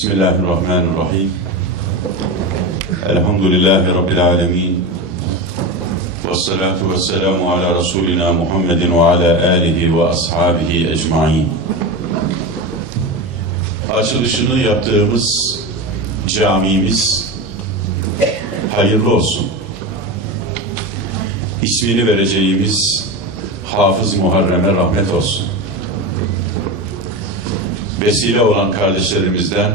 Bismillahirrahmanirrahim. Elhamdülillahi Rabbil alemin. Ve salatu ve selamu ala Resulina Muhammedin ve ala alihi ve ashabihi ecmain. Açılışını yaptığımız camimiz hayırlı olsun. İsmini vereceğimiz Hafız Muharrem'e rahmet olsun. Vesile olan kardeşlerimizden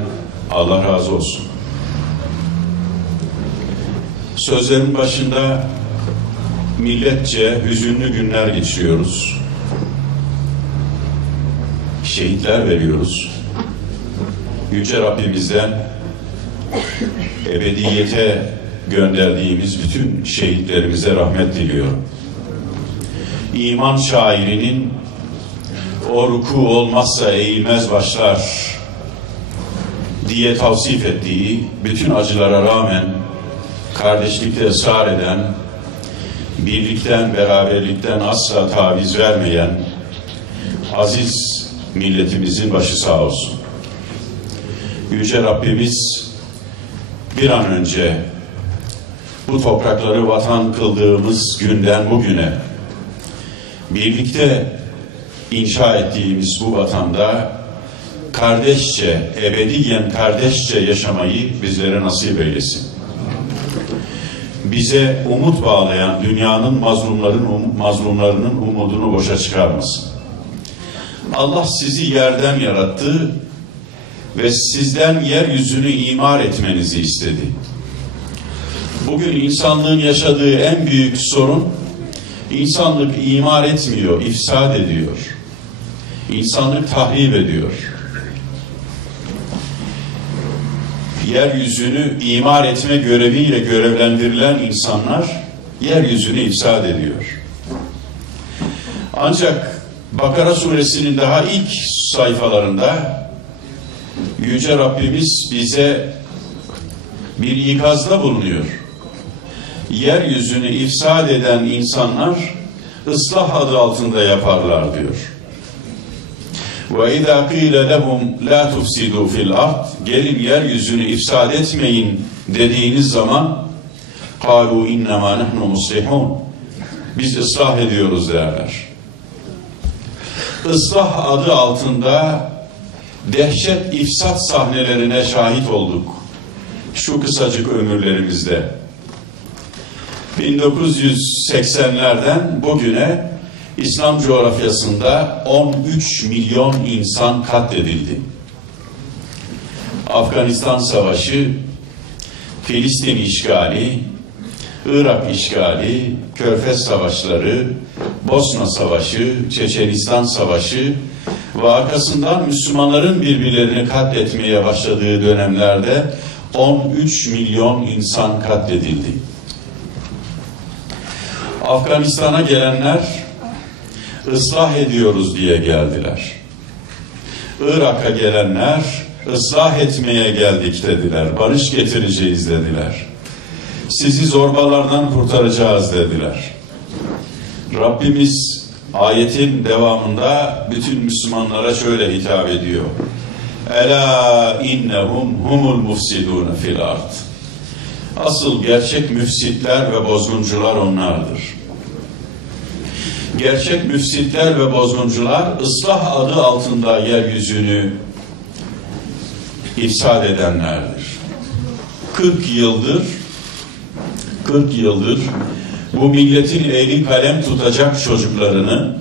Allah razı olsun. Sözlerin başında milletçe hüzünlü günler geçiriyoruz. Şehitler veriyoruz. Yüce Rabbimizden ebediyete gönderdiğimiz bütün şehitlerimize rahmet diliyorum. İman şairinin o ruku olmazsa eğilmez başlar diye tavsif ettiği bütün acılara rağmen kardeşlikte ısrar eden, birlikten, beraberlikten asla taviz vermeyen aziz milletimizin başı sağ olsun. Yüce Rabbimiz bir an önce bu toprakları vatan kıldığımız günden bugüne birlikte inşa ettiğimiz bu vatanda kardeşçe, ebediyen kardeşçe yaşamayı bizlere nasip eylesin. Bize umut bağlayan dünyanın mazlumların mazlumlarının umudunu boşa çıkarmasın. Allah sizi yerden yarattı ve sizden yeryüzünü imar etmenizi istedi. Bugün insanlığın yaşadığı en büyük sorun insanlık imar etmiyor, ifsad ediyor. İnsanlık tahrip ediyor. Yeryüzünü imar etme göreviyle görevlendirilen insanlar yeryüzünü ifsad ediyor. Ancak Bakara suresinin daha ilk sayfalarında Yüce Rabbimiz bize bir ikazda bulunuyor. Yeryüzünü ifsad eden insanlar ıslah adı altında yaparlar diyor. Ve izâ qîle lehum lâ tufsidû fil ard gelin yeryüzünü ifsad etmeyin dediğiniz zaman kâlû innemâ nehnu muslihûn biz ıslah ediyoruz derler. Islah adı altında dehşet ifsat sahnelerine şahit olduk. Şu kısacık ömürlerimizde. 1980'lerden bugüne İslam coğrafyasında 13 milyon insan katledildi. Afganistan Savaşı, Filistin işgali, Irak işgali, Körfez Savaşları, Bosna Savaşı, Çeçenistan Savaşı ve arkasından Müslümanların birbirlerini katletmeye başladığı dönemlerde 13 milyon insan katledildi. Afganistan'a gelenler ıslah ediyoruz diye geldiler. Irak'a gelenler ıslah etmeye geldik dediler. Barış getireceğiz dediler. Sizi zorbalardan kurtaracağız dediler. Rabbimiz ayetin devamında bütün Müslümanlara şöyle hitap ediyor. Ela innehum humul mufsidun fil ard. Asıl gerçek müfsitler ve bozguncular onlardır. Gerçek müfsitler ve bozguncular ıslah adı altında yeryüzünü ifsad edenlerdir. 40 yıldır 40 yıldır bu milletin eli kalem tutacak çocuklarını,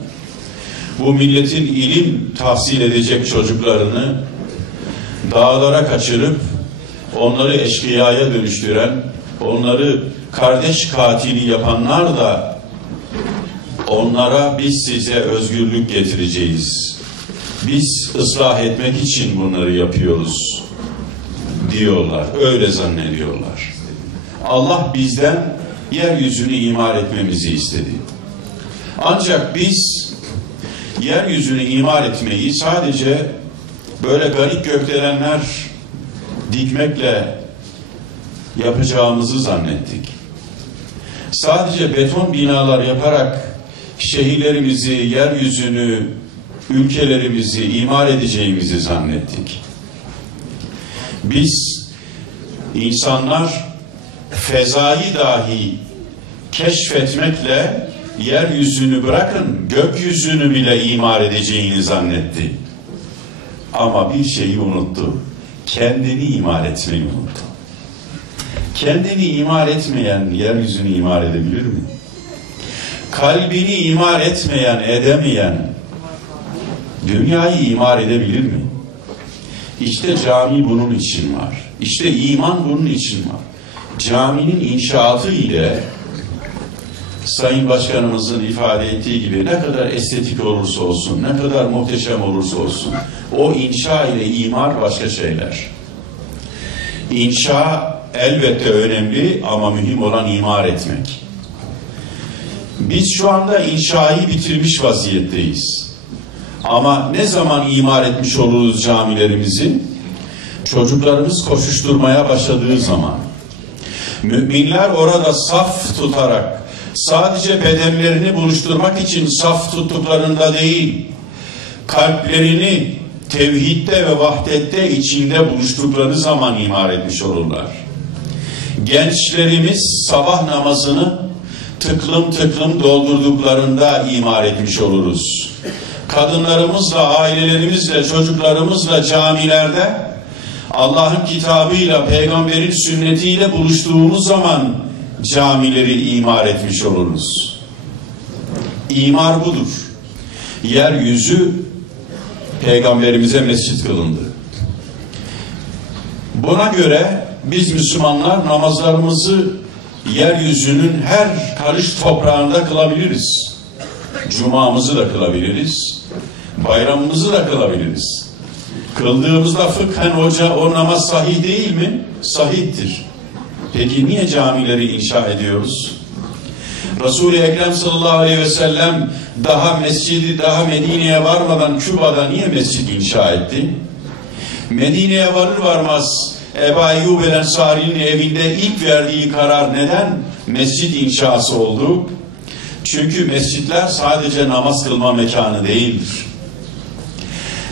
bu milletin ilim tahsil edecek çocuklarını dağlara kaçırıp onları eşkıyaya dönüştüren, onları kardeş katili yapanlar da onlara biz size özgürlük getireceğiz. Biz ıslah etmek için bunları yapıyoruz diyorlar. Öyle zannediyorlar. Allah bizden yeryüzünü imar etmemizi istedi. Ancak biz yeryüzünü imar etmeyi sadece böyle garip gökdelenler dikmekle yapacağımızı zannettik. Sadece beton binalar yaparak şehirlerimizi, yeryüzünü, ülkelerimizi imar edeceğimizi zannettik. Biz insanlar fezayı dahi keşfetmekle yeryüzünü bırakın gökyüzünü bile imar edeceğini zannetti. Ama bir şeyi unuttu. Kendini imar etmeyi unuttu. Kendini imar etmeyen yeryüzünü imar edebilir mi? Kalbini imar etmeyen, edemeyen dünyayı imar edebilir mi? İşte cami bunun için var. İşte iman bunun için var. Caminin inşaatı ile Sayın Başkanımızın ifade ettiği gibi ne kadar estetik olursa olsun, ne kadar muhteşem olursa olsun, o inşa ile imar başka şeyler. İnşa elbette önemli ama mühim olan imar etmek. Biz şu anda inşayı bitirmiş vaziyetteyiz. Ama ne zaman imar etmiş oluruz camilerimizi? Çocuklarımız koşuşturmaya başladığı zaman. Müminler orada saf tutarak sadece bedenlerini buluşturmak için saf tuttuklarında değil, kalplerini tevhidde ve vahdette içinde buluştukları zaman imar etmiş olurlar. Gençlerimiz sabah namazını tıklım tıklım doldurduklarında imar etmiş oluruz. Kadınlarımızla, ailelerimizle, çocuklarımızla camilerde Allah'ın kitabıyla, peygamberin sünnetiyle buluştuğumuz zaman camileri imar etmiş oluruz. İmar budur. Yeryüzü peygamberimize mescit kılındı. Buna göre biz Müslümanlar namazlarımızı yeryüzünün her karış toprağında kılabiliriz. Cumamızı da kılabiliriz. Bayramımızı da kılabiliriz. Kıldığımızda fıkhen hoca o namaz sahih değil mi? Sahihtir. Peki niye camileri inşa ediyoruz? Resul-i Ekrem sallallahu aleyhi ve sellem daha mescidi, daha Medine'ye varmadan Küba'da niye mescid inşa etti? Medine'ye varır varmaz Ebu Eyyub el Ensari'nin evinde ilk verdiği karar neden? Mescid inşası oldu. Çünkü mescitler sadece namaz kılma mekanı değildir.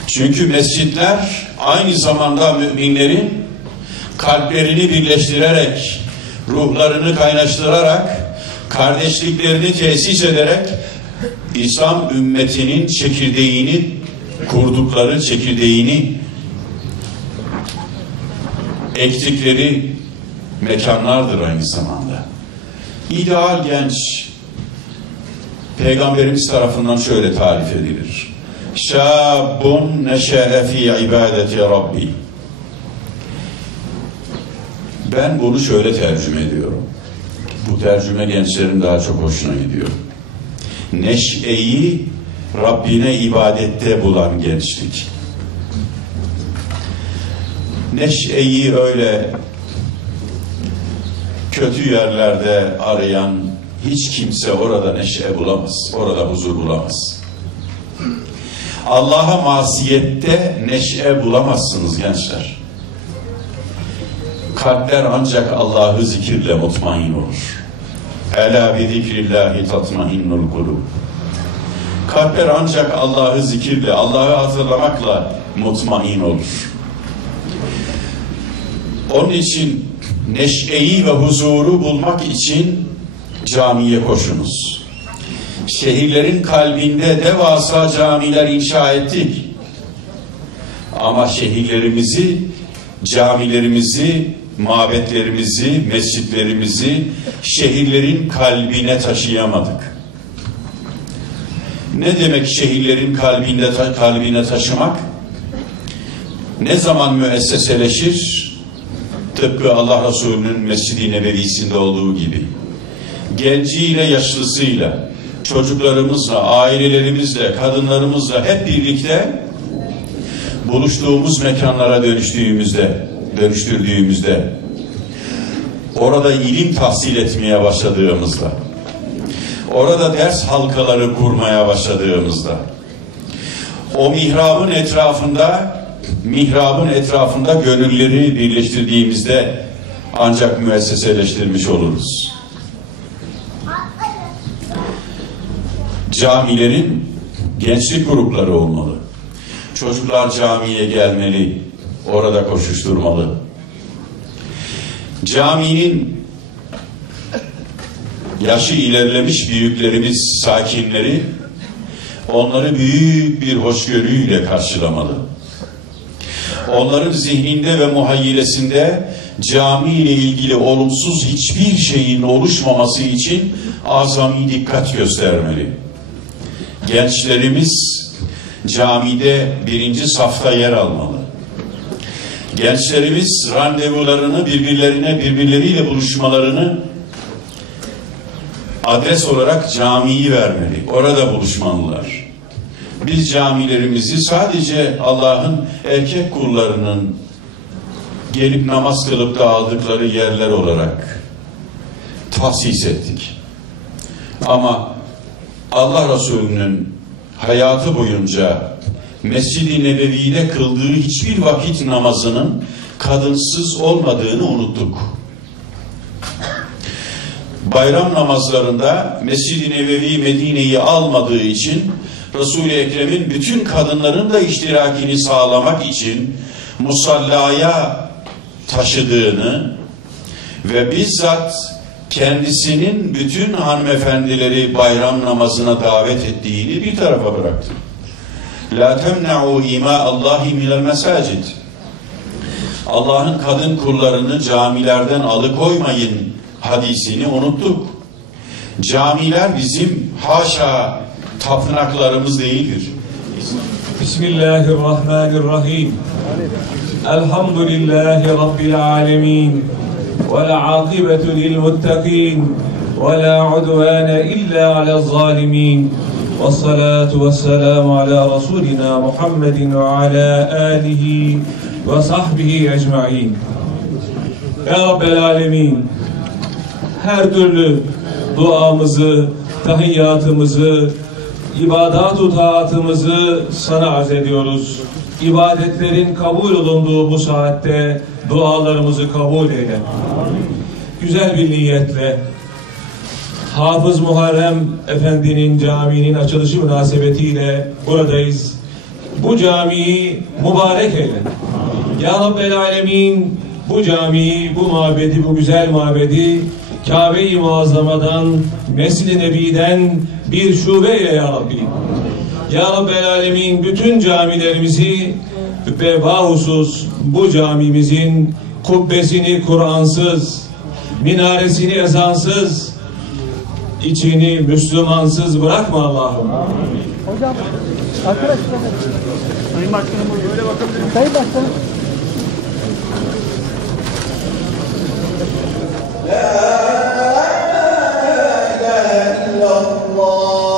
Çünkü mescitler aynı zamanda müminlerin kalplerini birleştirerek, ruhlarını kaynaştırarak, kardeşliklerini tesis ederek İslam ümmetinin çekirdeğini kurdukları çekirdeğini ektikleri mekanlardır aynı zamanda. İdeal genç Peygamberimiz tarafından şöyle tarif edilir. Şabun neşe'e fi ibadeti Rabbi. Ben bunu şöyle tercüme ediyorum. Bu tercüme gençlerin daha çok hoşuna gidiyor. Neşeyi Rabbine ibadette bulan gençlik. Neşeyi öyle kötü yerlerde arayan hiç kimse orada neşe bulamaz. Orada huzur bulamaz. Allah'a masiyette neşe bulamazsınız gençler. Kalpler ancak Allah'ı zikirle mutmain olur. Ela bi zikrillahi tatmainnul kulub. Kalpler ancak Allah'ı zikirle, Allah'ı hatırlamakla mutmain olur. Onun için neşeyi ve huzuru bulmak için camiye koşunuz. Şehirlerin kalbinde devasa camiler inşa ettik. Ama şehirlerimizi, camilerimizi, mabetlerimizi, mescitlerimizi şehirlerin kalbine taşıyamadık. Ne demek şehirlerin kalbinde kalbine taşımak? Ne zaman müesseseleşir? Tıpkı Allah Resulü'nün Mescid-i Nebevisinde olduğu gibi. Genciyle, yaşlısıyla, çocuklarımızla, ailelerimizle, kadınlarımızla hep birlikte buluştuğumuz mekanlara dönüştüğümüzde, dönüştürdüğümüzde, orada ilim tahsil etmeye başladığımızda, orada ders halkaları kurmaya başladığımızda, o mihrabın etrafında mihrabın etrafında gönülleri birleştirdiğimizde ancak müesseseleştirmiş oluruz. Camilerin gençlik grupları olmalı. Çocuklar camiye gelmeli. orada koşuşturmalı. Caminin yaşı ilerlemiş büyüklerimiz, sakinleri onları büyük bir hoşgörüyle karşılamalı. Onların zihninde ve muhayyilesinde cami ile ilgili olumsuz hiçbir şeyin oluşmaması için azami dikkat göstermeli. Gençlerimiz camide birinci safta yer almalı. Gençlerimiz randevularını birbirlerine birbirleriyle buluşmalarını adres olarak camiyi vermeli. Orada buluşmalılar. Biz camilerimizi sadece Allah'ın erkek kullarının gelip namaz kılıp dağıldıkları yerler olarak tahsis ettik. Ama Allah Resulü'nün hayatı boyunca Mescid-i Nebevi'de kıldığı hiçbir vakit namazının kadınsız olmadığını unuttuk. Bayram namazlarında Mescid-i Nebevi Medine'yi almadığı için Resul-i Ekrem'in bütün kadınların da iştirakini sağlamak için musallaya taşıdığını ve bizzat kendisinin bütün hanımefendileri bayram namazına davet ettiğini bir tarafa bıraktı. La temna'u ima Allahi minel mesacid. Allah'ın kadın kullarını camilerden alıkoymayın hadisini unuttuk. Camiler bizim haşa tapınaklarımız değildir. Bismillahirrahmanirrahim. Elhamdülillahi Rabbil alemin. İlla ala zalimin. Ve salatu ve selamu ala Resulina Muhammedin ve ala alihi ve sahbihi ecma'in. Ya Rabbel alemin. Her türlü duamızı, tahiyyatımızı, ibadat-ı taatımızı sana arz ediyoruz. İbadetlerin kabul olunduğu bu saatte dualarımızı kabul eyle. Güzel bir niyetle Hafız Muharrem Efendi'nin caminin açılışı münasebetiyle buradayız. Bu camiyi mübarek eyle. Ya Rabbel Alemin bu camiyi, bu mabedi, bu güzel mabedi Kabe-i Muazzama'dan, Mescid-i Nebi'den bir şubeyle ya Rabbi. Ya Rabbel Alemin bütün camilerimizi ve bahusus bu camimizin kubbesini Kur'ansız, minaresini ezansız, içini Müslümansız bırakma Allah'ım. Hocam arkadaşlar Sayın Başkanım böyle bakabilir miyim? Sayın Başkanım لا إله إلا الله.